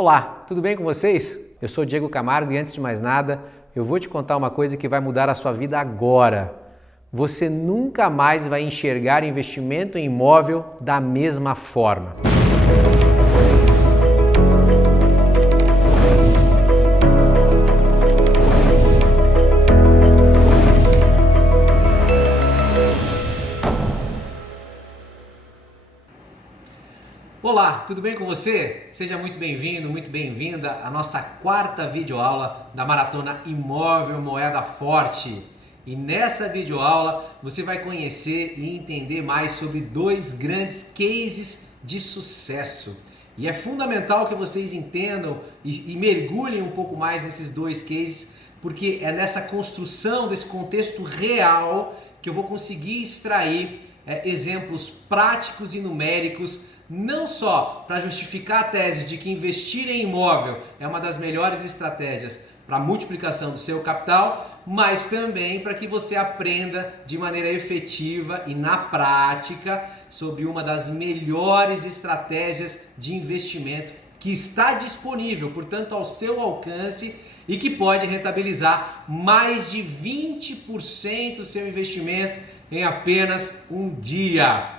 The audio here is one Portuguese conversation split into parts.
Olá, tudo bem com vocês? Eu sou Diego Camargo e antes de mais nada, eu vou te contar uma coisa que vai mudar a sua vida agora. Você nunca mais vai enxergar investimento em imóvel da mesma forma. Olá, tudo bem com você? Seja muito bem-vindo, muito bem-vinda à nossa quarta videoaula da Maratona Imóvel Moeda Forte. E nessa videoaula você vai conhecer e entender mais sobre dois grandes cases de sucesso. E é fundamental que vocês entendam e mergulhem um pouco mais nesses dois cases, porque é nessa construção desse contexto real que eu vou conseguir extrair exemplos práticos e numéricos, não só para justificar a tese de que investir em imóvel é uma das melhores estratégias para a multiplicação do seu capital, mas também para que você aprenda de maneira efetiva e na prática sobre uma das melhores estratégias de investimento que está disponível, portanto, ao seu alcance e que pode rentabilizar mais de 20% do seu investimento em apenas um dia.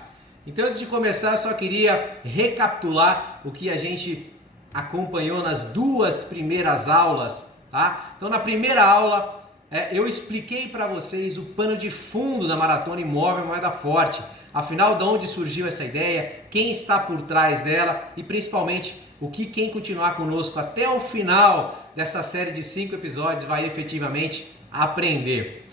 Então, antes de começar, eu só queria recapitular o que a gente acompanhou nas duas primeiras aulas, tá? Então, na primeira aula, eu expliquei para vocês o pano de fundo da Maratona Imóvel Moeda Forte. Afinal, de onde surgiu essa ideia, quem está por trás dela e, principalmente, o que quem continuar conosco até o final dessa série de 5 episódios vai efetivamente aprender.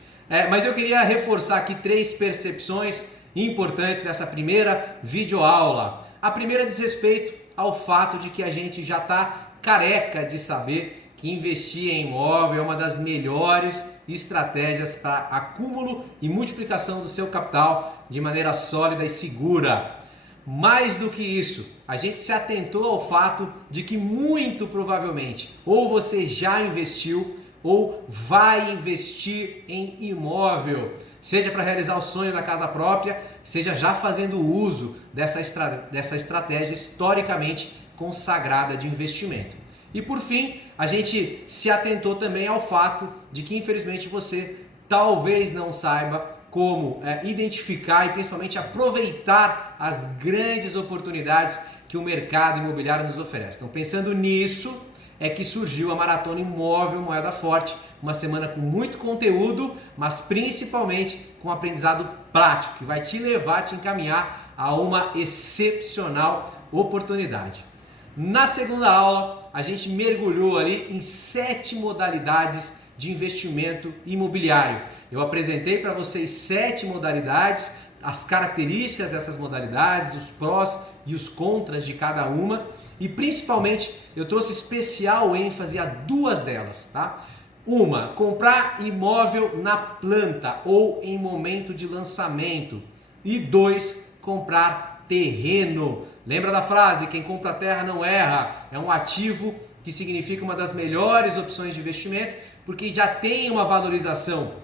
Mas eu queria reforçar aqui 3 percepções importantes dessa primeira videoaula. A primeira diz respeito ao fato de que a gente já está careca de saber que investir em imóvel é uma das melhores estratégias para acúmulo e multiplicação do seu capital de maneira sólida e segura. Mais do que isso, a gente se atentou ao fato de que muito provavelmente ou você já investiu ou vai investir em imóvel, seja para realizar o sonho da casa própria, seja já fazendo uso dessa estratégia historicamente consagrada de investimento. E por fim, a gente se atentou também ao fato de que infelizmente você talvez não saiba como identificar e principalmente aproveitar as grandes oportunidades que o mercado imobiliário nos oferece. Então, pensando nisso, é que surgiu a Maratona Imóvel Moeda Forte, uma semana com muito conteúdo, mas principalmente com aprendizado prático, que vai te levar, te encaminhar a uma excepcional oportunidade. Na segunda aula, a gente mergulhou ali em 7 modalidades de investimento imobiliário. Eu apresentei para vocês 7 modalidades, as características dessas modalidades, os prós e os contras de cada uma. E principalmente eu trouxe especial ênfase a 2 delas, tá? Uma, comprar imóvel na planta ou em momento de lançamento. E 2, comprar terreno. Lembra da frase, quem compra terra não erra? É um ativo que significa uma das melhores opções de investimento, porque já tem uma valorização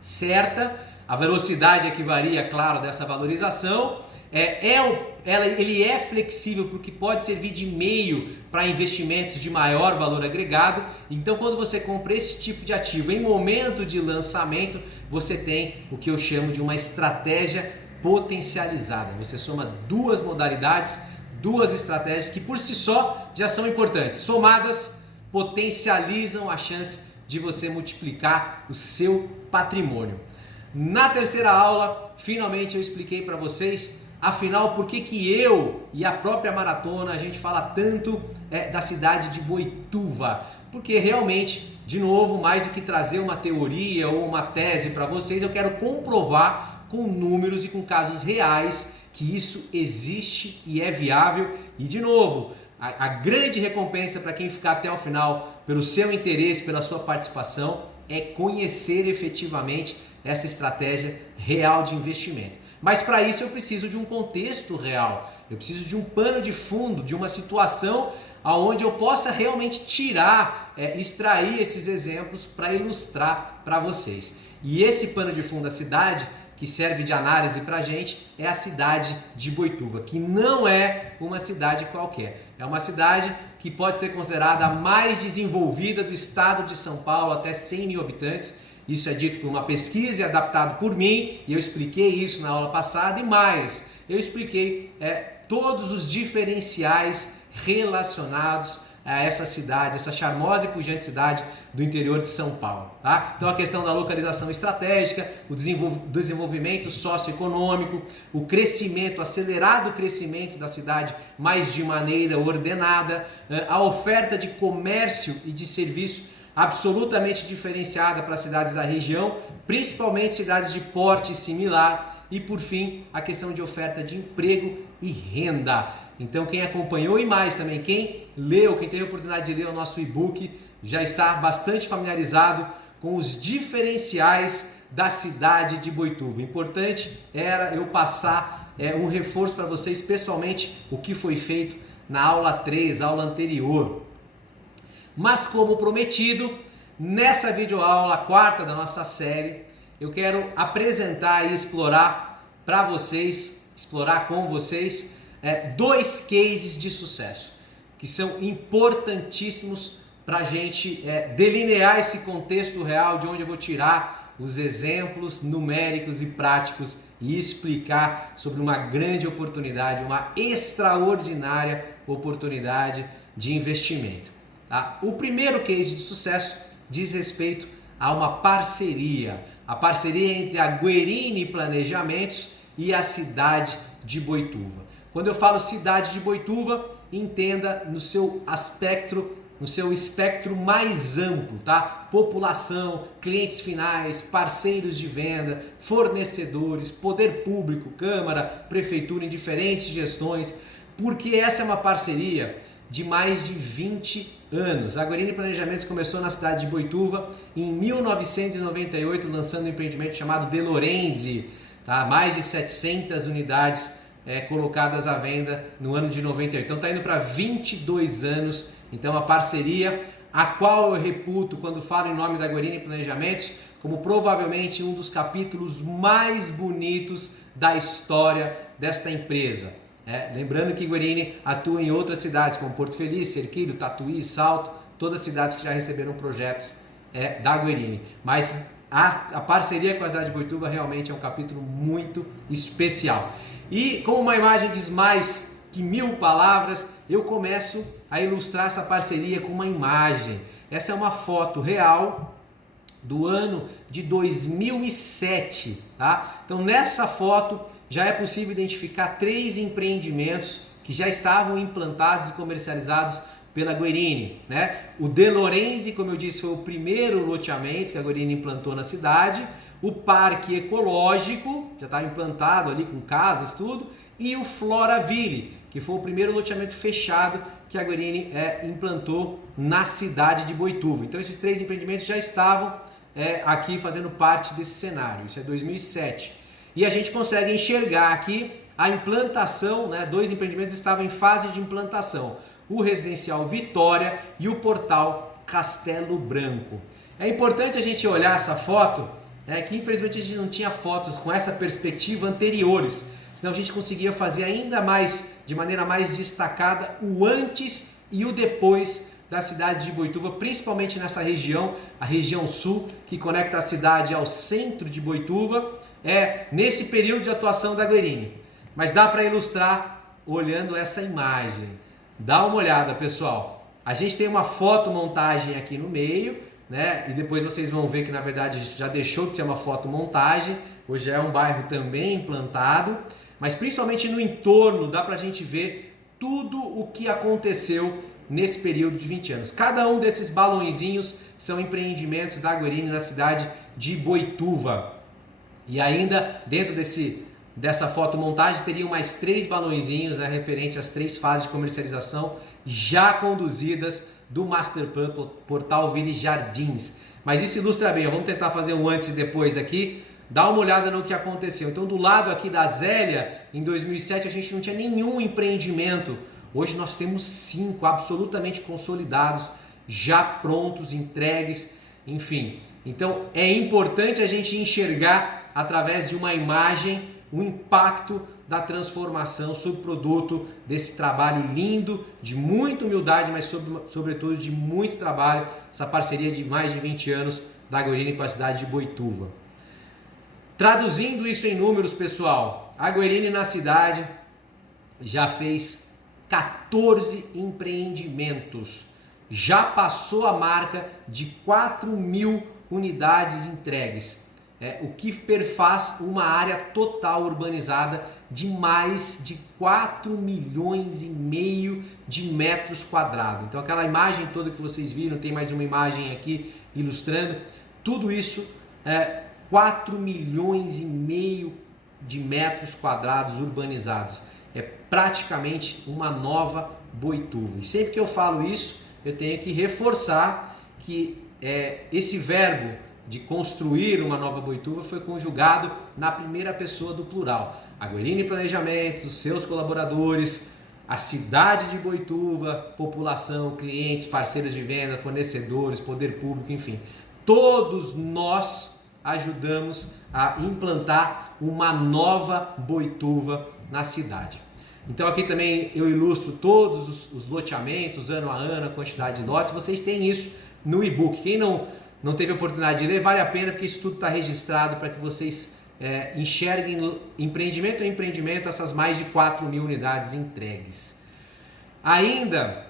certa, a velocidade é que varia, claro, dessa valorização. Ele é flexível porque pode servir de meio para investimentos de maior valor agregado. Então, quando você compra esse tipo de ativo em momento de lançamento, você tem o que eu chamo de uma estratégia potencializada. Você soma 2 modalidades, 2 estratégias que por si só já são importantes. Somadas, potencializam a chance de você multiplicar o seu patrimônio. Na terceira aula, finalmente eu expliquei para vocês, afinal, por que eu e a própria Maratona, a gente fala tanto da cidade de Boituva? Porque realmente, de novo, mais do que trazer uma teoria ou uma tese para vocês, eu quero comprovar com números e com casos reais que isso existe e é viável. E de novo, a grande recompensa para quem ficar até o final, pelo seu interesse, pela sua participação, é conhecer efetivamente essa estratégia real de investimento. Mas para isso eu preciso de um contexto real, eu preciso de um pano de fundo, de uma situação onde eu possa realmente extrair esses exemplos para ilustrar para vocês. E esse pano de fundo da cidade que serve de análise para a gente é a cidade de Boituva, que não é uma cidade qualquer. É uma cidade que pode ser considerada a mais desenvolvida do estado de São Paulo, até 100 mil habitantes. Isso é dito por uma pesquisa e adaptado por mim, e eu expliquei isso na aula passada, e mais, eu expliquei todos os diferenciais relacionados a essa cidade, essa charmosa e pujante cidade do interior de São Paulo. Tá? Então a questão da localização estratégica, o desenvolvimento socioeconômico, o crescimento, acelerado crescimento da cidade, mas de maneira ordenada, a oferta de comércio e de serviço absolutamente diferenciada para as cidades da região, principalmente cidades de porte similar, e por fim a questão de oferta de emprego e renda. Então quem acompanhou e mais também, quem leu, quem teve a oportunidade de ler o nosso e-book, já está bastante familiarizado com os diferenciais da cidade de Boituva. Importante era eu passar um reforço para vocês pessoalmente o que foi feito na aula 3, aula anterior. Mas como prometido, nessa videoaula, a quarta da nossa série, eu quero apresentar e explorar para vocês, explorar com vocês, dois cases de sucesso, que são importantíssimos para a gente delinear esse contexto real de onde eu vou tirar os exemplos numéricos e práticos e explicar sobre uma grande oportunidade, uma extraordinária oportunidade de investimento. Tá? O primeiro case de sucesso diz respeito a uma parceria, a parceria entre a Guerini Planejamentos e a cidade de Boituva. Quando eu falo cidade de Boituva, entenda no seu espectro mais amplo, tá? População, clientes finais, parceiros de venda, fornecedores, poder público, Câmara, Prefeitura em diferentes gestões, porque essa é uma parceria de mais de 20 anos. A Guerini Planejamentos começou na cidade de Boituva em 1998, lançando um empreendimento chamado De Lorenzi, tá? Mais de 700 unidades colocadas à venda no ano de 98. Então está indo para 22 anos. Então a parceria, a qual eu reputo quando falo em nome da Guerini Planejamentos, como provavelmente um dos capítulos mais bonitos da história desta empresa. Lembrando que Guerini atua em outras cidades como Porto Feliz, Cerquilho, Tatuí, Salto, todas cidades que já receberam projetos da Guerini. Mas a parceria com a cidade de Boituva realmente é um capítulo muito especial. E como uma imagem diz mais que 1000 palavras, eu começo a ilustrar essa parceria com uma imagem. Essa é uma foto real do ano de 2007, tá? Então nessa foto já é possível identificar 3 empreendimentos que já estavam implantados e comercializados pela Guerini, né? O De Lorenzi, como eu disse, foi o primeiro loteamento que a Guerini implantou na cidade. O Parque Ecológico, já estava implantado ali com casas, tudo. E o Floraville, que foi o primeiro loteamento fechado que a Guerini implantou na cidade de Boituva. Então esses 3 empreendimentos já estavam aqui fazendo parte desse cenário. Isso é 2007. E a gente consegue enxergar aqui a implantação, né? 2 empreendimentos estavam em fase de implantação. O Residencial Vitória e o Portal Castelo Branco. É importante a gente olhar essa foto, que infelizmente a gente não tinha fotos com essa perspectiva anteriores, senão a gente conseguia fazer ainda mais, de maneira mais destacada, o antes e o depois da cidade de Boituva, principalmente nessa região, a região sul, que conecta a cidade ao centro de Boituva, nesse período de atuação da Guerini. Mas dá para ilustrar olhando essa imagem. Dá uma olhada, pessoal. A gente tem uma fotomontagem aqui no meio, né? E depois vocês vão ver que na verdade já deixou de ser uma fotomontagem, hoje é um bairro também implantado, mas principalmente no entorno dá pra gente ver tudo o que aconteceu nesse período de 20 anos. Cada um desses balõezinhos são empreendimentos da Guerini na cidade de Boituva. E ainda dentro dessa fotomontagem teriam mais 3 balõezinhos referente às 3 fases de comercialização já conduzidas do Masterplan Portal Ville Jardins. Mas isso ilustra bem, vamos tentar fazer um antes e depois aqui, dá uma olhada no que aconteceu. Então do lado aqui da Zélia, em 2007 a gente não tinha nenhum empreendimento, hoje nós temos 5 absolutamente consolidados, já prontos, entregues, enfim. Então é importante a gente enxergar através de uma imagem o impacto da transformação sobre o produto desse trabalho lindo, de muita humildade, mas sobretudo de muito trabalho, essa parceria de mais de 20 anos da Guerini com a cidade de Boituva. Traduzindo isso em números, pessoal, a Guerini na cidade já fez 14 empreendimentos, já passou a marca de 4.000 unidades entregues, o que perfaz uma área total urbanizada de mais de 4,5 milhões de metros quadrados. Então aquela imagem toda que vocês viram, tem mais uma imagem aqui ilustrando, tudo isso 4,5 milhões de metros quadrados urbanizados. É praticamente uma nova Boituva. E sempre que eu falo isso, eu tenho que reforçar que esse verbo de construir uma nova Boituva foi conjugado na primeira pessoa do plural. A Guerini Planejamentos, os seus colaboradores, a cidade de Boituva, população, clientes, parceiros de venda, fornecedores, poder público, enfim. Todos nós ajudamos a implantar uma nova Boituva na cidade. Então aqui também eu ilustro todos os loteamentos, ano a ano, a quantidade de lotes. Vocês têm isso no e-book. Quem não teve a oportunidade de ler, vale a pena, porque isso tudo está registrado para que vocês enxerguem empreendimento a empreendimento essas mais de 4.000 unidades entregues. Ainda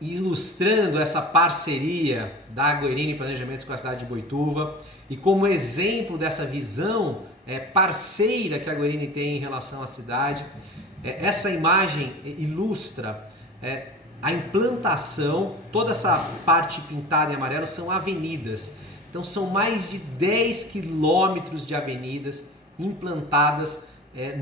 ilustrando essa parceria da Guerini Planejamentos com a cidade de Boituva e como exemplo dessa visão parceira que a Guerini tem em relação à cidade, essa imagem ilustra a implantação, toda essa parte pintada em amarelo são avenidas. Então são mais de 10 quilômetros de avenidas implantadas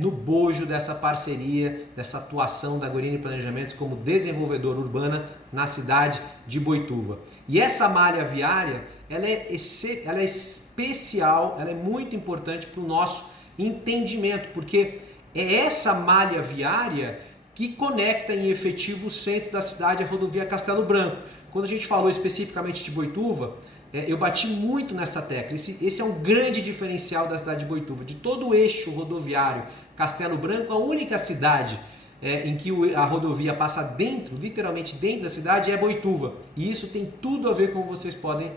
no bojo dessa parceria, dessa atuação da Guerini Planejamentos como desenvolvedora urbana na cidade de Boituva. E essa malha viária, ela é especial, ela é muito importante para o nosso entendimento, porque é essa malha viária que conecta em efetivo o centro da cidade à rodovia Castelo Branco. Quando a gente falou especificamente de Boituva, eu bati muito nessa tecla. Esse é um grande diferencial da cidade de Boituva. De todo o eixo rodoviário Castelo Branco, a única cidade em que a rodovia passa dentro, literalmente dentro da cidade, é Boituva. E isso tem tudo a ver, como vocês podem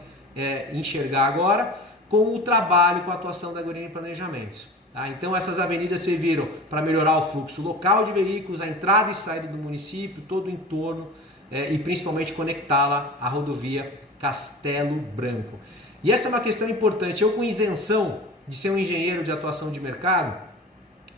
enxergar agora, com o trabalho, com a atuação da Guerini Planejamentos. Tá? Então essas avenidas serviram para melhorar o fluxo local de veículos, a entrada e saída do município, todo o entorno e principalmente conectá-la à rodovia Castelo Branco. E essa é uma questão importante. Eu, com isenção de ser um engenheiro de atuação de mercado,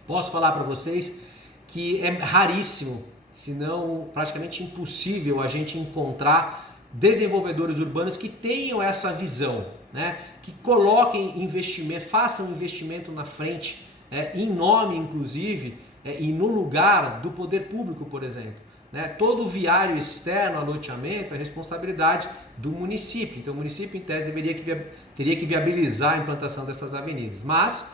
posso falar para vocês que é raríssimo, se não praticamente impossível, a gente encontrar desenvolvedores urbanos que tenham essa visão, né? Que coloquem investimento, façam investimento na frente, em nome inclusive e no lugar do poder público, por exemplo. Todo o viário externo a loteamento é responsabilidade do município. Então o município, em tese, teria que viabilizar a implantação dessas avenidas. Mas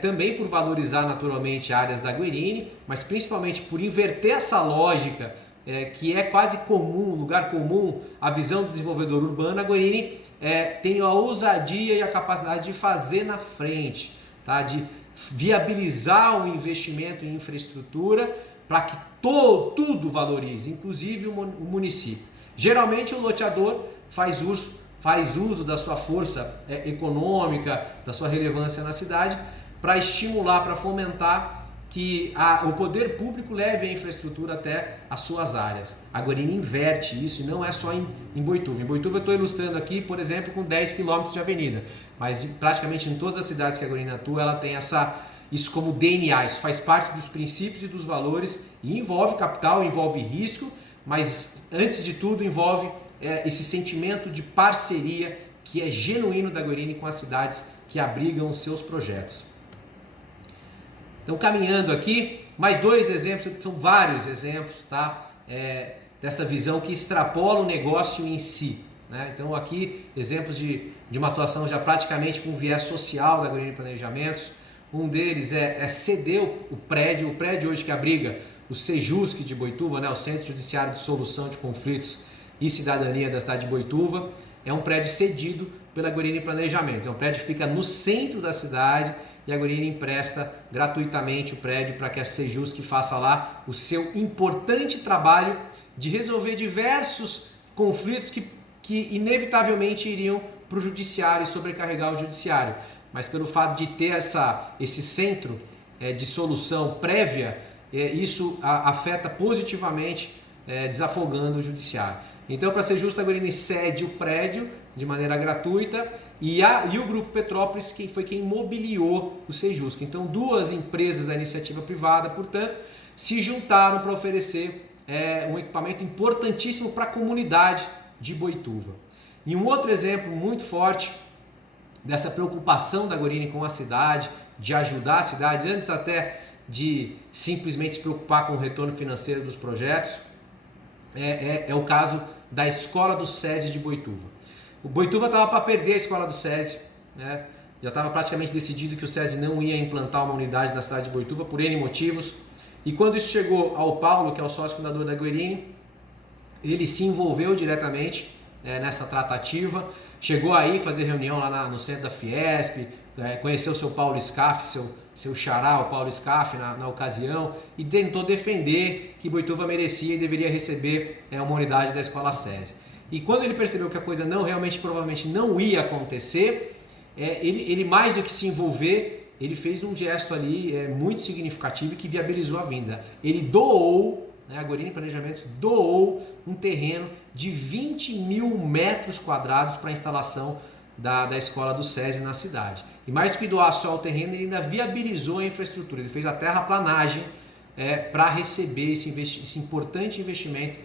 também por valorizar naturalmente áreas da Guerini, mas principalmente por inverter essa lógica que é quase comum, lugar comum, a visão do desenvolvedor urbano, a Guerini tem a ousadia e a capacidade de fazer na frente, tá? De viabilizar o investimento em infraestrutura para que tudo valorize, inclusive o município. Geralmente o loteador faz uso da sua força econômica, da sua relevância na cidade, para estimular, para fomentar que o poder público leve a infraestrutura até as suas áreas. A Guerini inverte isso e não é só em Boituva. Em Boituva eu estou ilustrando aqui, por exemplo, com 10 quilômetros de avenida, mas praticamente em todas as cidades que a Guerini atua, ela tem isso como DNA, isso faz parte dos princípios e dos valores e envolve capital, envolve risco, mas antes de tudo envolve esse sentimento de parceria que é genuíno da Guerini com as cidades que abrigam os seus projetos. Então, caminhando aqui, mais dois exemplos, são vários exemplos, tá? Dessa visão que extrapola o negócio em si, né? Então, aqui, exemplos de uma atuação já praticamente com viés social da Guerini Planejamentos. Um deles é ceder o prédio hoje que abriga o Sejusc de Boituva, né? O Centro Judiciário de Solução de Conflitos e Cidadania da cidade de Boituva. é um prédio cedido pela Guerini Planejamentos. É um prédio que fica no centro da cidade e a Guerini empresta gratuitamente o prédio para que a Sejusc faça lá o seu importante trabalho de resolver diversos conflitos que inevitavelmente iriam para o judiciário e sobrecarregar o judiciário. Mas pelo fato de ter esse centro de solução prévia, isso afeta positivamente, desafogando o judiciário. Então, para ser justo, a Guerini cede o prédio de maneira gratuita e o Grupo Petrópolis foi quem mobiliou o Sejusc. Então, duas empresas da iniciativa privada, portanto, se juntaram para oferecer um equipamento importantíssimo para a comunidade de Boituva. E um outro exemplo muito forte dessa preocupação da Guerini com a cidade, de ajudar a cidade, antes até de simplesmente se preocupar com o retorno financeiro dos projetos, é o caso da Escola do SESI de Boituva. O Boituva estava para perder a Escola do SESI, né? Já estava praticamente decidido que o SESI não ia implantar uma unidade na cidade de Boituva por N motivos. E quando isso chegou ao Paulo, que é o sócio fundador da Guerini, ele se envolveu diretamente nessa tratativa, chegou aí fazer reunião lá no centro da Fiesp, conheceu o seu Paulo Scaff, seu xará, o Paulo Scaff, na ocasião, e tentou defender que Boituva merecia e deveria receber uma unidade da Escola SESI. E quando ele percebeu que a coisa provavelmente não ia acontecer, ele mais do que se envolver, ele fez um gesto ali muito significativo e que viabilizou a vinda. Ele doou, a Guerini Planejamentos doou um terreno de 20 mil metros quadrados para a instalação da escola do SESI na cidade. E mais do que doar só o terreno, ele ainda viabilizou a infraestrutura, ele fez a terraplanagem para receber esse importante investimento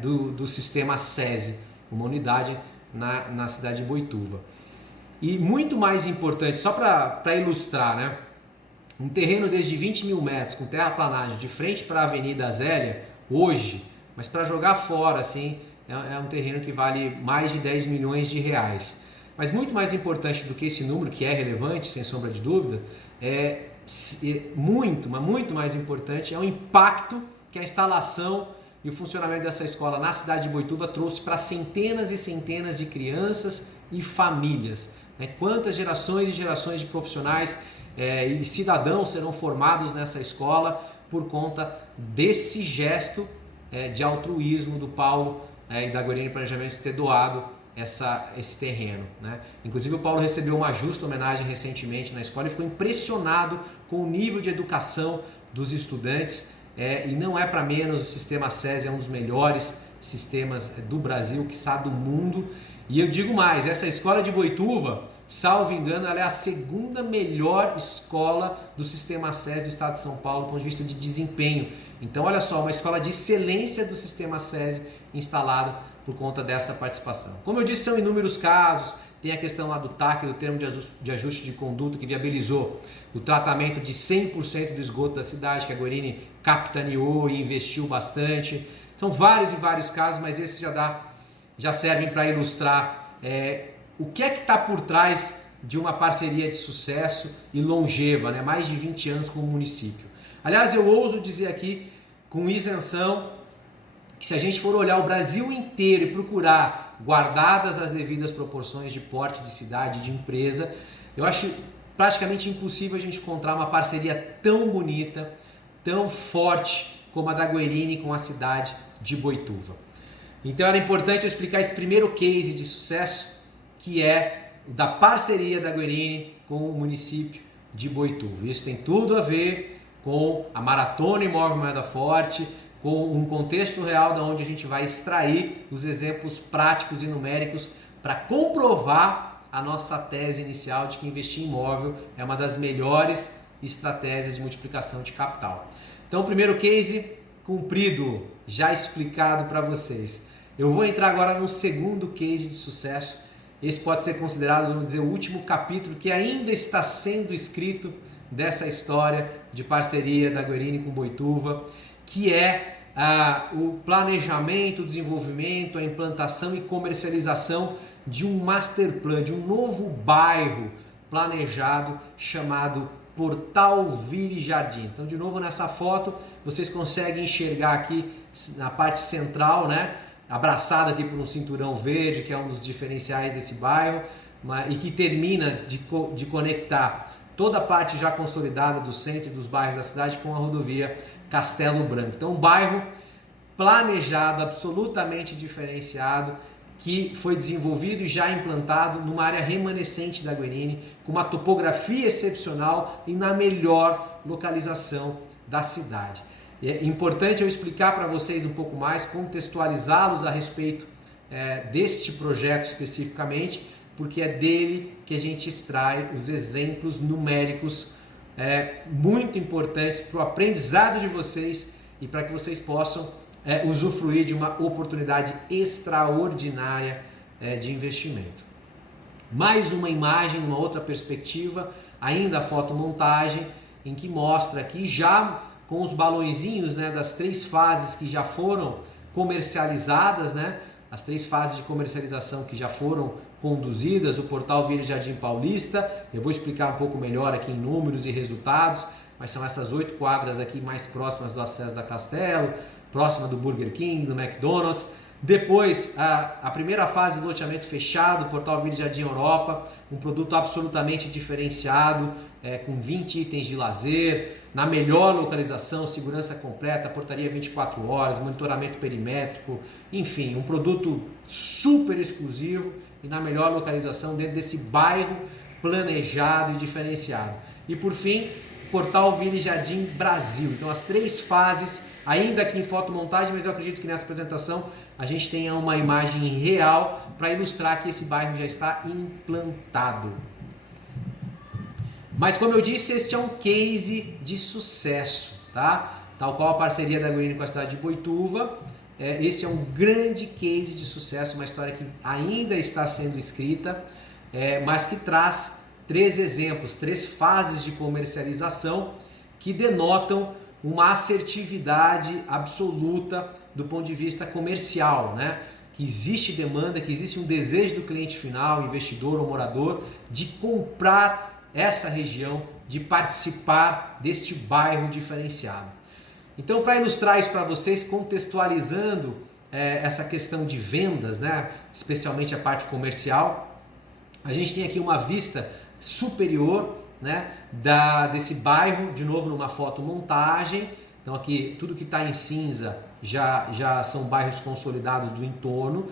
do sistema SESI, uma unidade na cidade de Boituva. E muito mais importante, só para ilustrar, né? Um terreno desde 20 mil metros com terraplanagem de frente para a Avenida Zélia, hoje, mas para jogar fora, assim, é um terreno que vale mais de 10 milhões de reais. Mas muito mais importante do que esse número, que é relevante, sem sombra de dúvida, muito mais importante é o impacto que a instalação e o funcionamento dessa escola na cidade de Boituva trouxe para centenas e centenas de crianças e famílias. Quantas gerações e gerações de profissionais e cidadãos serão formados nessa escola por conta desse gesto de altruísmo do Paulo e da Guerini Planejamentos ter doado esse terreno, né? Inclusive o Paulo recebeu uma justa homenagem recentemente na escola e ficou impressionado com o nível de educação dos estudantes, e não é para menos, o sistema SESI é um dos melhores sistemas do Brasil, quiçá do mundo. E eu digo mais, essa escola de Boituva, salvo engano, ela é a segunda melhor escola do sistema SESI do estado de São Paulo do ponto de vista de desempenho. Então olha só, uma escola de excelência do sistema SESI instalada por conta dessa participação. Como eu disse, são inúmeros casos, tem a questão lá do TAC, do termo de ajuste de conduta, que viabilizou o tratamento de 100% do esgoto da cidade, que a Guerini capitaneou e investiu bastante. São vários e vários casos, mas esses já servem para ilustrar o que é que está por trás de uma parceria de sucesso e longeva, né? Mais de 20 anos com o município. Aliás, eu ouso dizer aqui, com isenção, que se a gente for olhar o Brasil inteiro e procurar, guardadas as devidas proporções de porte de cidade, de empresa, eu acho praticamente impossível a gente encontrar uma parceria tão bonita, tão forte como a da Guerini com a cidade de Boituva. Então era importante eu explicar esse primeiro case de sucesso, que é da parceria da Guerini com o município de Boituva. Isso tem tudo a ver com a Maratona Imóvel Moeda Forte, com um contexto real da onde a gente vai extrair os exemplos práticos e numéricos para comprovar a nossa tese inicial de que investir em imóvel é uma das melhores estratégias de multiplicação de capital. Então, o primeiro case cumprido, já explicado para vocês. Eu vou entrar agora no segundo case de sucesso. Esse pode ser considerado, vamos dizer, o último capítulo que ainda está sendo escrito dessa história de parceria da Guerini com Boituva, que é o planejamento, o desenvolvimento, a implantação e comercialização de um master plan, de um novo bairro planejado chamado Portal Ville Jardins. Então, de novo, nessa foto, vocês conseguem enxergar aqui na parte central, né, abraçado aqui por um cinturão verde, que é um dos diferenciais desse bairro, e que termina de conectar toda a parte já consolidada do centro e dos bairros da cidade com a rodovia Castelo Branco. Então, um bairro planejado, absolutamente diferenciado, que foi desenvolvido e já implantado numa área remanescente da Guerini, com uma topografia excepcional e na melhor localização da cidade. É importante eu explicar para vocês um pouco mais, contextualizá-los a respeito deste projeto especificamente, porque é dele que a gente extrai os exemplos numéricos muito importantes para o aprendizado de vocês e para que vocês possam usufruir de uma oportunidade extraordinária de investimento. Mais uma imagem, uma outra perspectiva, ainda a fotomontagem, em que mostra aqui já com os balõezinhos, né, das 3 fases que já foram comercializadas, né, as 3 fases de comercialização que já foram conduzidas, o portal Vila Jardim Paulista. Eu vou explicar um pouco melhor aqui em números e resultados, mas são essas 8 quadras aqui mais próximas do acesso da Castelo, próxima do Burger King, do McDonald's. Depois, a primeira fase do loteamento fechado, Portal Vila Jardim Europa, um produto absolutamente diferenciado, com 20 itens de lazer, na melhor localização, segurança completa, portaria 24 horas, monitoramento perimétrico, enfim, um produto super exclusivo e na melhor localização dentro desse bairro planejado e diferenciado. E por fim, Portal Vila Jardim Brasil. Então, as 3 fases, ainda aqui em fotomontagem, mas eu acredito que nessa apresentação a gente tenha uma imagem real para ilustrar que esse bairro já está implantado. Mas como eu disse, este é um case de sucesso, tá? Tal qual a parceria da Guerini com a cidade de Boituva, esse é um grande case de sucesso, uma história que ainda está sendo escrita, mas que traz 3 exemplos, 3 fases de comercialização que denotam uma assertividade absoluta do ponto de vista comercial, né? Que existe demanda, que existe um desejo do cliente final, investidor ou morador, de comprar essa região, de participar deste bairro diferenciado. Então, para ilustrar isso para vocês, contextualizando essa questão de vendas, né? Especialmente a parte comercial, a gente tem aqui uma vista superior, né, desse bairro, de novo numa fotomontagem. Então aqui tudo que está em cinza já são bairros consolidados do entorno.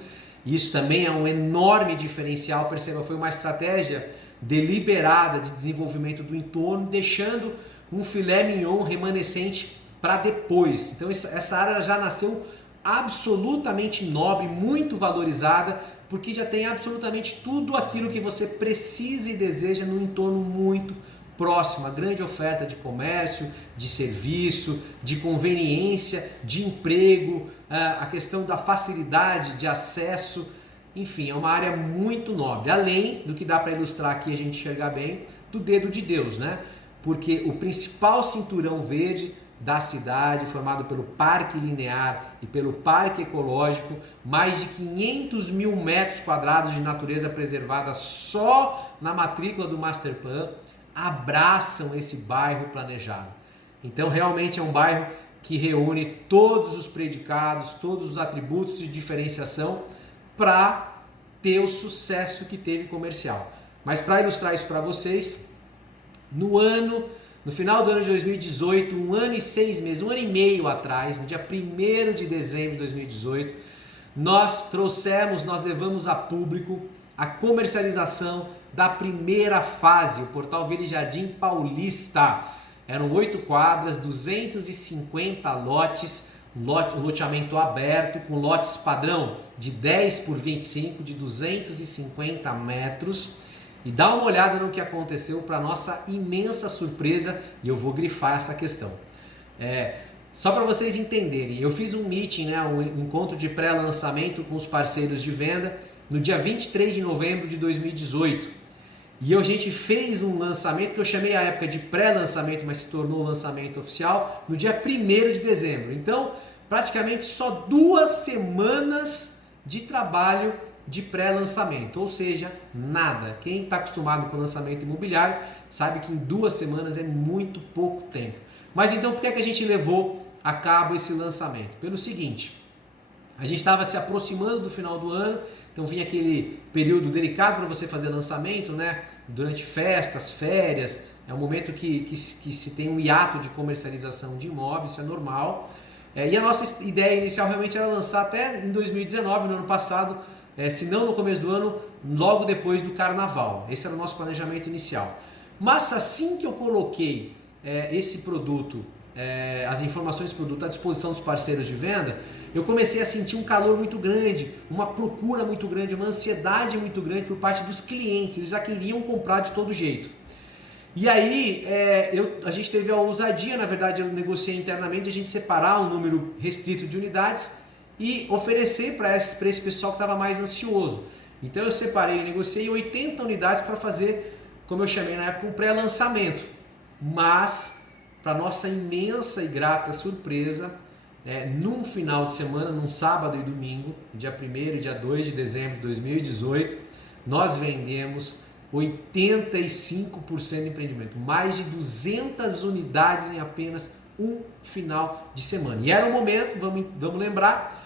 Isso também é um enorme diferencial, perceba, foi uma estratégia deliberada de desenvolvimento do entorno, deixando um filé mignon remanescente para depois. Então essa área já nasceu absolutamente nobre, muito valorizada, porque já tem absolutamente tudo aquilo que você precisa e deseja num entorno muito próximo, a grande oferta de comércio, de serviço, de conveniência, de emprego, a questão da facilidade de acesso, enfim, é uma área muito nobre, além do que dá para ilustrar aqui, a gente enxergar bem, do dedo de Deus, né? Porque o principal cinturão verde da cidade, formado pelo Parque Linear e pelo Parque Ecológico, mais de 500 mil metros quadrados de natureza preservada só na matrícula do Masterplan, abraçam esse bairro planejado. Então realmente é um bairro que reúne todos os predicados, todos os atributos de diferenciação para ter o sucesso que teve comercial. Mas para ilustrar isso para vocês, no final do ano de 2018, 1 ano e 6 meses, 1 ano e meio atrás, no dia 1º de dezembro de 2018, nós levamos a público a comercialização da primeira fase, o Portal Vila Jardim Paulista. Eram 8 quadras, 250 lotes, loteamento aberto, com lotes padrão de 10 por 25, de 250 metros. E dá uma olhada no que aconteceu para nossa imensa surpresa, e eu vou grifar essa questão. Só para vocês entenderem, eu fiz um meeting, né, um encontro de pré-lançamento com os parceiros de venda no dia 23 de novembro de 2018. E a gente fez um lançamento que eu chamei à época de pré-lançamento, mas se tornou lançamento oficial no dia 1º de dezembro. Então, praticamente só 2 semanas de trabalho de pré-lançamento, ou seja, nada. Quem está acostumado com lançamento imobiliário sabe que em 2 semanas é muito pouco tempo. Mas então por que a gente levou a cabo esse lançamento? Pelo seguinte, A gente estava se aproximando do final do ano, então vinha aquele período delicado para você fazer lançamento, né? Durante festas, férias, é um momento que se tem um hiato de comercialização de imóveis, isso é normal. E a nossa ideia inicial realmente era lançar até em 2019, no ano passado, se não no começo do ano, logo depois do Carnaval. Esse era o nosso planejamento inicial. Mas assim que eu coloquei esse produto, as informações do produto à disposição dos parceiros de venda, eu comecei a sentir um calor muito grande, uma procura muito grande, uma ansiedade muito grande por parte dos clientes. Eles já queriam comprar de todo jeito. E aí a gente teve a ousadia, na verdade eu negociei internamente, de a gente separar um número restrito de unidades e oferecer para esse pessoal que estava mais ansioso. Então eu separei e negociei 80 unidades para fazer, como eu chamei na época, um pré-lançamento. Mas, para nossa imensa e grata surpresa, num final de semana, num sábado e domingo, dia 1º e dia 2 de dezembro de 2018, nós vendemos 85% de empreendimento, mais de 200 unidades em apenas um final de semana. E era um momento, vamos lembrar,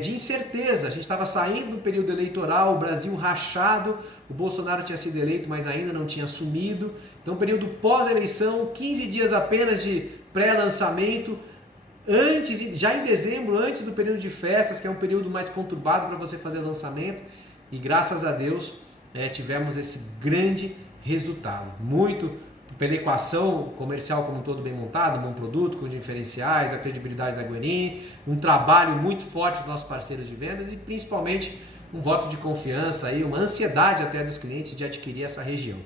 de incerteza. A gente estava saindo do período eleitoral, o Brasil rachado, o Bolsonaro tinha sido eleito, mas ainda não tinha assumido. Então, período pós-eleição, 15 dias apenas de pré-lançamento, já em dezembro, antes do período de festas, que é um período mais conturbado para você fazer lançamento, e graças a Deus tivemos esse grande resultado. Muito pela equação comercial como um todo bem montado, um bom produto, com diferenciais, a credibilidade da Guerini, um trabalho muito forte dos nossos parceiros de vendas e principalmente um voto de confiança, aí, uma ansiedade até dos clientes de adquirir essa região.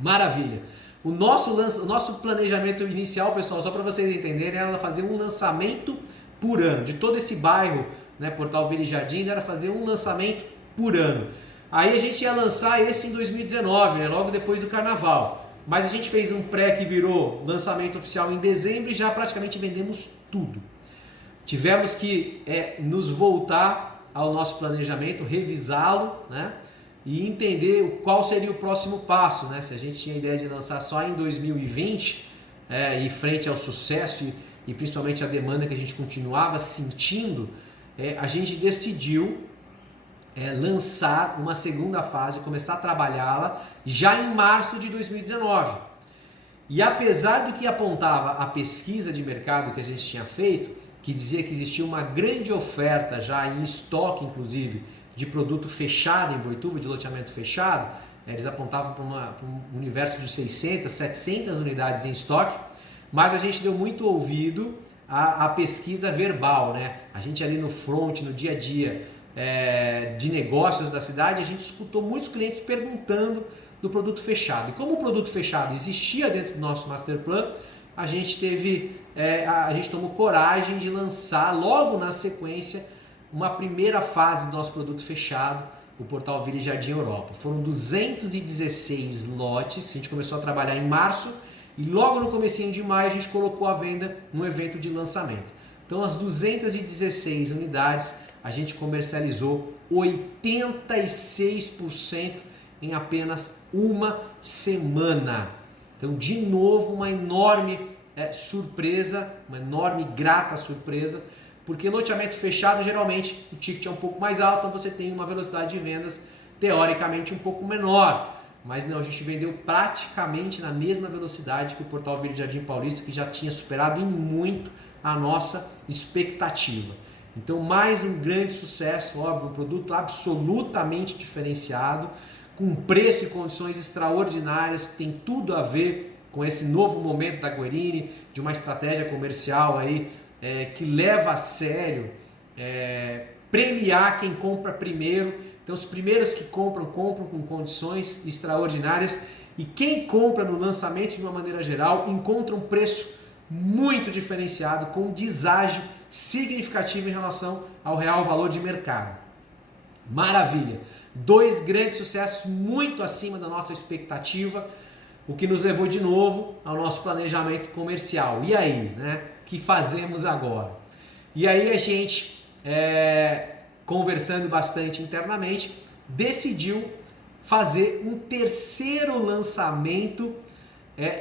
Maravilha! O nosso planejamento inicial, pessoal, só para vocês entenderem, era fazer um lançamento por ano. De todo esse bairro, né, Portal Vila e Jardins, era fazer um lançamento por ano. Aí a gente ia lançar esse em 2019, né, logo depois do Carnaval. Mas a gente fez um pré que virou lançamento oficial em dezembro e já praticamente vendemos tudo. Tivemos que nos voltar ao nosso planejamento, revisá-lo, né? E entender qual seria o próximo passo, né? Se a gente tinha a ideia de lançar só em 2020, e frente ao sucesso e principalmente a demanda que a gente continuava sentindo, a gente decidiu lançar uma segunda fase, começar a trabalhá-la já em março de 2019. E apesar do que apontava a pesquisa de mercado que a gente tinha feito, que dizia que existia uma grande oferta já em estoque, inclusive, de produto fechado em Boituva, de loteamento fechado, eles apontavam para um universo de 600, 700 unidades em estoque, mas a gente deu muito ouvido à pesquisa verbal, né? A gente ali no front, no dia a dia de negócios da cidade, a gente escutou muitos clientes perguntando do produto fechado. E como o produto fechado existia dentro do nosso master plan, a gente tomou coragem de lançar logo na sequência uma primeira fase do nosso produto fechado, o Portal Vila e Jardim Europa. Foram 216 lotes, a gente começou a trabalhar em março e logo no comecinho de maio a gente colocou à venda num evento de lançamento. Então as 216 unidades a gente comercializou 86% em apenas uma semana. Então, de novo, uma enorme surpresa, uma enorme grata surpresa, porque loteamento fechado, geralmente, o ticket é um pouco mais alto, então você tem uma velocidade de vendas, teoricamente, um pouco menor. Mas não, a gente vendeu praticamente na mesma velocidade que o Portal Vila e Jardim Paulista, que já tinha superado em muito a nossa expectativa. Então, mais um grande sucesso, óbvio, um produto absolutamente diferenciado, com preço e condições extraordinárias, que tem tudo a ver com esse novo momento da Guerini, de uma estratégia comercial aí, que leva a sério, premiar quem compra primeiro. Então, os primeiros que compram com condições extraordinárias, e quem compra no lançamento de uma maneira geral encontra um preço muito diferenciado, com deságio significativo em relação ao real valor de mercado. Maravilha! 2 grandes sucessos muito acima da nossa expectativa, o que nos levou de novo ao nosso planejamento comercial. E aí, né? O que fazemos agora? E aí a gente, conversando bastante internamente, decidiu fazer um terceiro lançamento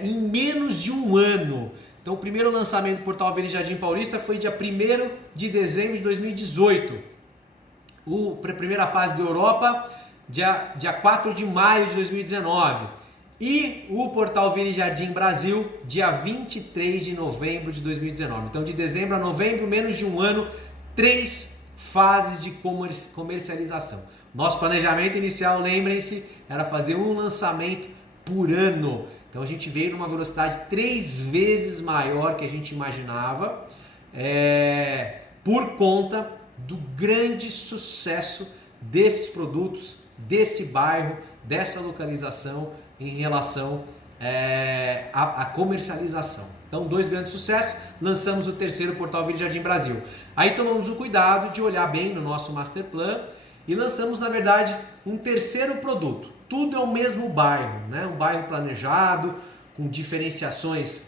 em menos de um ano. Então o primeiro lançamento do Portal Vini Jardim Paulista foi dia 1º de dezembro de 2018. A primeira fase da Europa, dia 4 de maio de 2019. E o Portal Vini Jardim Brasil, dia 23 de novembro de 2019. Então de dezembro a novembro, menos de um ano, 3 fases de comercialização. Nosso planejamento inicial, lembrem-se, era fazer um lançamento por ano. Então a gente veio numa velocidade 3 vezes maior que a gente imaginava, por conta do grande sucesso desses produtos, desse bairro, dessa localização em relação à comercialização. Então, 2 grandes sucessos, lançamos o terceiro Portal Vini Jardim Brasil. Aí tomamos o cuidado de olhar bem no nosso master plan e lançamos, na verdade, um terceiro produto. Tudo é o mesmo bairro, né? Um bairro planejado, com diferenciações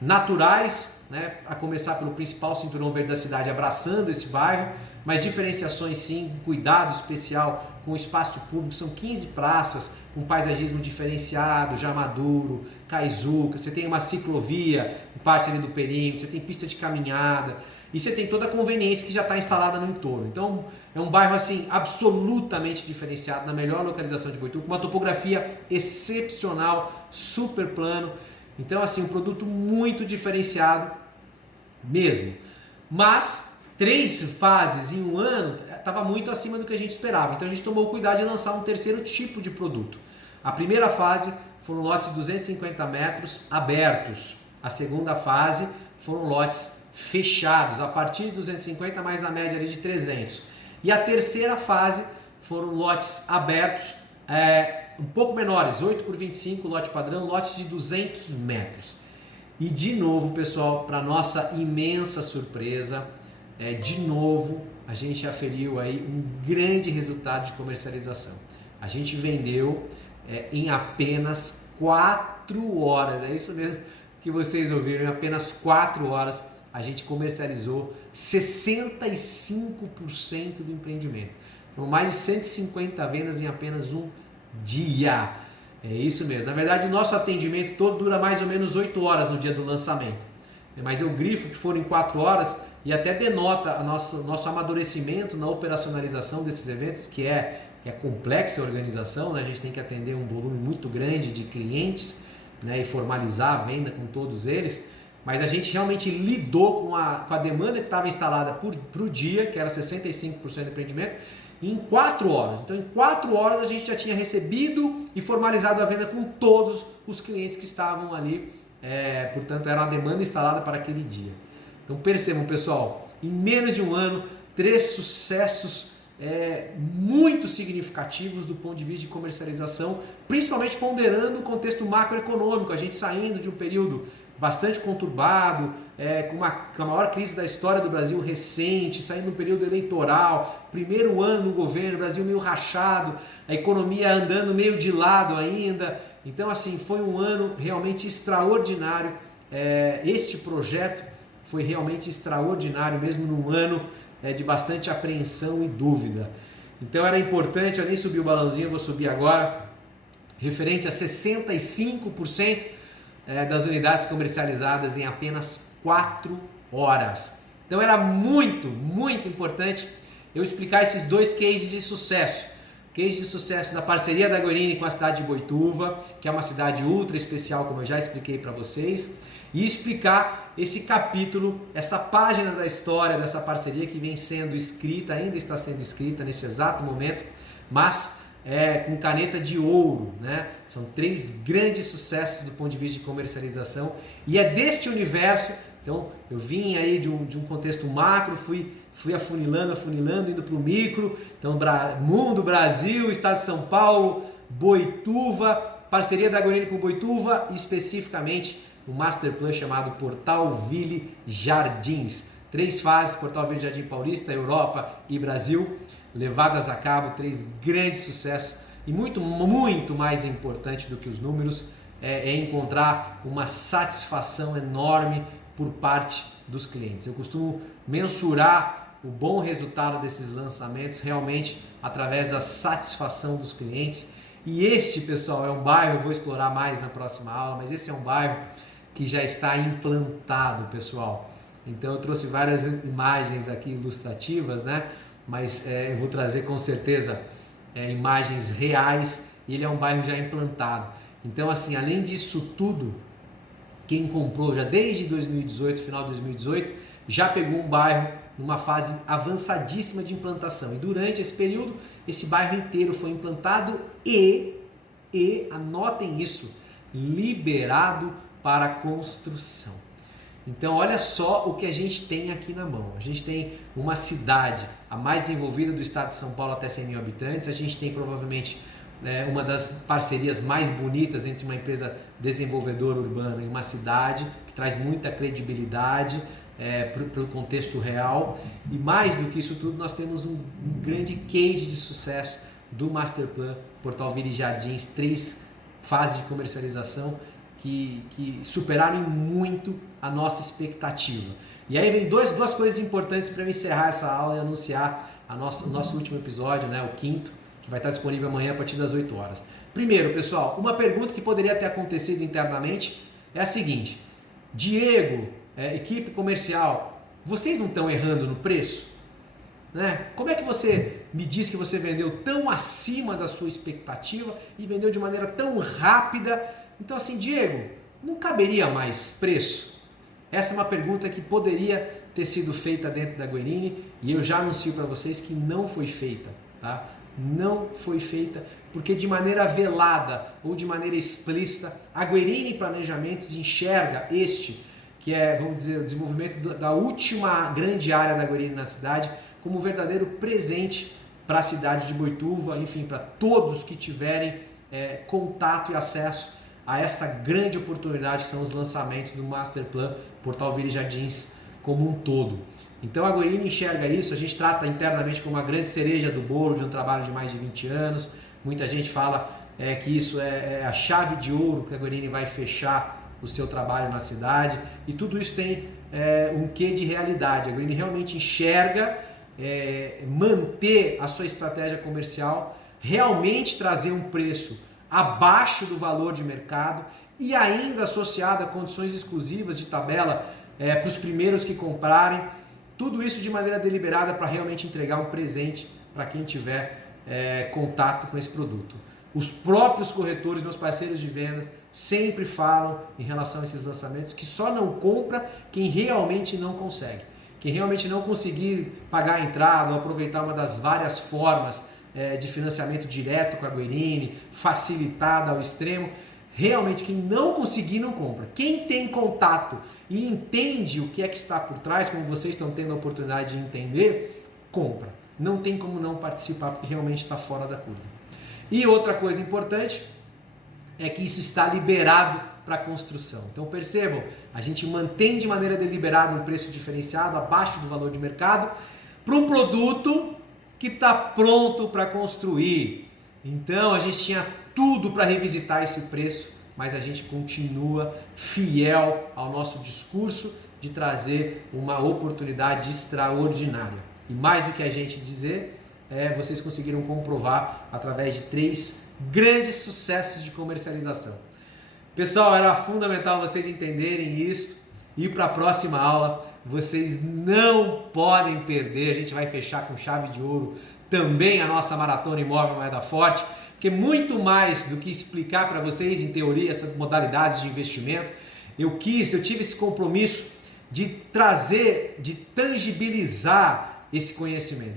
naturais, né? A começar pelo principal cinturão verde da cidade, abraçando esse bairro, mas diferenciações sim, cuidado especial com o espaço público, são 15 praças, com paisagismo diferenciado, já maduro, Caizuca, você tem uma ciclovia, parte ali do perímetro, você tem pista de caminhada, e você tem toda a conveniência que já está instalada no entorno. Então é um bairro assim absolutamente diferenciado, na melhor localização de Boituva, com uma topografia excepcional, super plano. Então assim, um produto muito diferenciado mesmo. Mas 3 fases em um ano estava muito acima do que a gente esperava. Então a gente tomou o cuidado de lançar um terceiro tipo de produto. A primeira fase foram lotes de 250 metros abertos. A segunda fase foram lotes fechados, a partir de 250, mais na média ali de 300. E a terceira fase foram lotes abertos, um pouco menores, 8 por 25, lote padrão, lotes de 200 metros. E de novo, pessoal, para nossa imensa surpresa, de novo, a gente aferiu aí um grande resultado de comercialização. A gente vendeu em apenas 4 horas, é isso mesmo que vocês ouviram, em apenas 4 horas a gente comercializou 65% do empreendimento. Foram mais de 150 vendas em apenas um dia. É isso mesmo. Na verdade, o nosso atendimento todo dura mais ou menos 8 horas no dia do lançamento. Mas eu grifo que foram em 4 horas e até denota nosso amadurecimento na operacionalização desses eventos, que é complexa a organização, né? A gente tem que atender um volume muito grande de clientes, né? E formalizar a venda com todos eles. Mas a gente realmente lidou com a demanda que estava instalada para o dia, que era 65% do empreendimento, em 4 horas. Então, em 4 horas a gente já tinha recebido e formalizado a venda com todos os clientes que estavam ali. Portanto, era a demanda instalada para aquele dia. Então, percebam, pessoal, em menos de um ano, 3 sucessos muito significativos do ponto de vista de comercialização, principalmente ponderando o contexto macroeconômico, a gente saindo de um período bastante conturbado, com a maior crise da história do Brasil recente, saindo de um período eleitoral, primeiro ano no governo, o Brasil meio rachado, a economia andando meio de lado ainda. Então, assim, foi um ano realmente extraordinário. Este projeto foi realmente extraordinário, mesmo num ano de bastante apreensão e dúvida. Então, era importante, eu nem subi o balãozinho, eu vou subir agora, referente a 65% das unidades comercializadas em apenas 4 horas. Então era muito, muito importante eu explicar esses 2 cases de sucesso. Case de sucesso da parceria da Guerini com a cidade de Boituva, que é uma cidade ultra especial, como eu já expliquei para vocês, e explicar esse capítulo, essa página da história dessa parceria que vem sendo escrita, ainda está sendo escrita neste exato momento, mas com caneta de ouro, né? São 3 grandes sucessos do ponto de vista de comercialização e é deste universo. Então eu vim aí de um contexto macro, fui afunilando, indo para o micro. Então Mundo, Brasil, Estado de São Paulo, Boituva, parceria da Guerini com Boituva e especificamente um master plan chamado Portal Vini Jardins. 3 fases, Portal Vini Jardim Paulista, Europa e Brasil, levadas a cabo, 3 grandes sucessos e muito, muito mais importante do que os números é encontrar uma satisfação enorme por parte dos clientes. Eu costumo mensurar o bom resultado desses lançamentos realmente através da satisfação dos clientes. E este, pessoal, é um bairro, eu vou explorar mais na próxima aula, mas esse é um bairro que já está implantado, pessoal. Então eu trouxe várias imagens aqui ilustrativas, né? Mas eu vou trazer com certeza imagens reais, e ele é um bairro já implantado. Então, assim, além disso tudo, quem comprou já desde 2018, final de 2018, já pegou um bairro numa fase avançadíssima de implantação. E durante esse período, esse bairro inteiro foi implantado e anotem isso, liberado para construção. Então, olha só o que a gente tem aqui na mão. A gente tem uma cidade, a mais desenvolvida do estado de São Paulo, até 100 mil habitantes. A gente tem provavelmente uma das parcerias mais bonitas entre uma empresa desenvolvedora urbana e uma cidade, que traz muita credibilidade para o contexto real. E mais do que isso tudo, nós temos um grande case de sucesso do Masterplan Porto Alvire Jardins, 3 fases de comercialização que superaram muito a nossa expectativa. E aí vem duas coisas importantes para eu encerrar essa aula e anunciar o nosso último episódio, né, o 5º, que vai estar disponível amanhã a partir das 8 horas. Primeiro, pessoal, uma pergunta que poderia ter acontecido internamente é a seguinte: Diego, equipe comercial, vocês não estão errando no preço? Né? Como é que você me diz que você vendeu tão acima da sua expectativa e vendeu de maneira tão rápida? Então, assim, Diego, não caberia mais preço? Essa é uma pergunta que poderia ter sido feita dentro da Guerini, e eu já anuncio para vocês que não foi feita, tá? Não foi feita porque de maneira velada ou de maneira explícita, a Guerini Planejamentos enxerga que é, vamos dizer, o desenvolvimento da última grande área da Guerini na cidade, como um verdadeiro presente para a cidade de Boituva, enfim, para todos que tiverem contato e acesso a essa grande oportunidade que são os lançamentos do Masterplan Porto Alvire Jardins como um todo. Então a Guerini enxerga isso, a gente trata internamente como uma grande cereja do bolo de um trabalho de mais de 20 anos. Muita gente fala que isso é a chave de ouro que a Guerini vai fechar o seu trabalho na cidade, e tudo isso tem um quê de realidade. A Guerini realmente enxerga manter a sua estratégia comercial, realmente trazer um preço abaixo do valor de mercado e ainda associado a condições exclusivas de tabela para os primeiros que comprarem. Tudo isso de maneira deliberada para realmente entregar um presente para quem tiver contato com esse produto. Os próprios corretores, meus parceiros de vendas, sempre falam em relação a esses lançamentos que só não compra quem realmente não consegue. Quem realmente não conseguir pagar a entrada ou aproveitar uma das várias formas de financiamento direto com a Guerini, facilitada ao extremo, realmente quem não conseguir não compra. Quem tem contato e entende o que é que está por trás, como vocês estão tendo a oportunidade de entender, compra. Não tem como não participar, porque realmente está fora da curva. E outra coisa importante é que isso está liberado para construção. Então percebam, a gente mantém de maneira deliberada um preço diferenciado abaixo do valor de mercado para um produto que está pronto para construir. Então a gente tinha tudo para revisitar esse preço, mas a gente continua fiel ao nosso discurso de trazer uma oportunidade extraordinária. E mais do que a gente dizer, vocês conseguiram comprovar através de 3 grandes sucessos de comercialização. Pessoal, era fundamental vocês entenderem isso, e para a próxima aula vocês não podem perder. A gente vai fechar com chave de ouro também a nossa Maratona Imóvel Moeda Forte, porque muito mais do que explicar para vocês em teoria essas modalidades de investimento, eu tive esse compromisso de trazer, de tangibilizar esse conhecimento,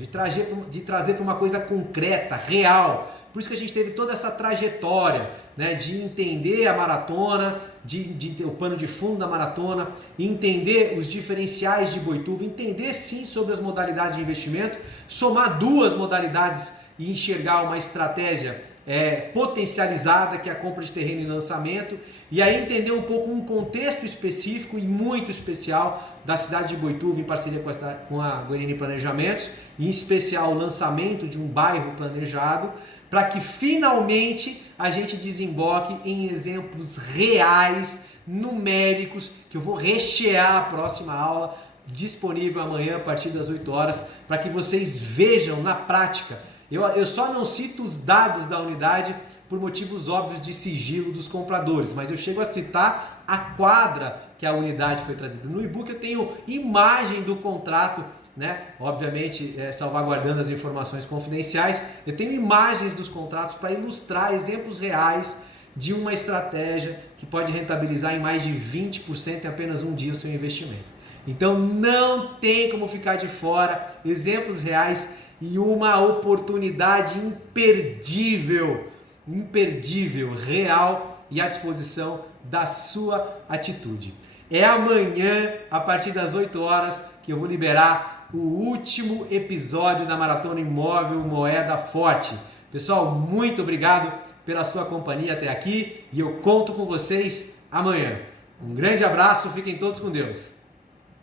de trazer para uma coisa concreta, real. Por isso que a gente teve toda essa trajetória, né, de entender a maratona, de ter o pano de fundo da maratona, entender os diferenciais de Boituva, entender sim sobre as modalidades de investimento, somar 2 modalidades e enxergar uma estratégia potencializada, que é a compra de terreno e lançamento, e aí entender um pouco um contexto específico e muito especial da cidade de Boituva, em parceria com a Guerini Planejamentos, e em especial o lançamento de um bairro planejado, para que finalmente a gente desemboque em exemplos reais, numéricos, que eu vou rechear a próxima aula disponível amanhã a partir das 8 horas para que vocês vejam na prática. Eu só não cito os dados da unidade por motivos óbvios de sigilo dos compradores, mas eu chego a citar a quadra que a unidade foi trazida. No e-book eu tenho imagem do contrato, né? Obviamente salvaguardando as informações confidenciais. Eu tenho imagens dos contratos para ilustrar exemplos reais de uma estratégia que pode rentabilizar em mais de 20% em apenas um dia o seu investimento. Então não tem como ficar de fora, exemplos reais e uma oportunidade imperdível, real e à disposição da sua atitude. É amanhã, a partir das 8 horas, que eu vou liberar o último episódio da Maratona Imóvel Moeda Forte. Pessoal, muito obrigado pela sua companhia até aqui e eu conto com vocês amanhã. Um grande abraço, fiquem todos com Deus.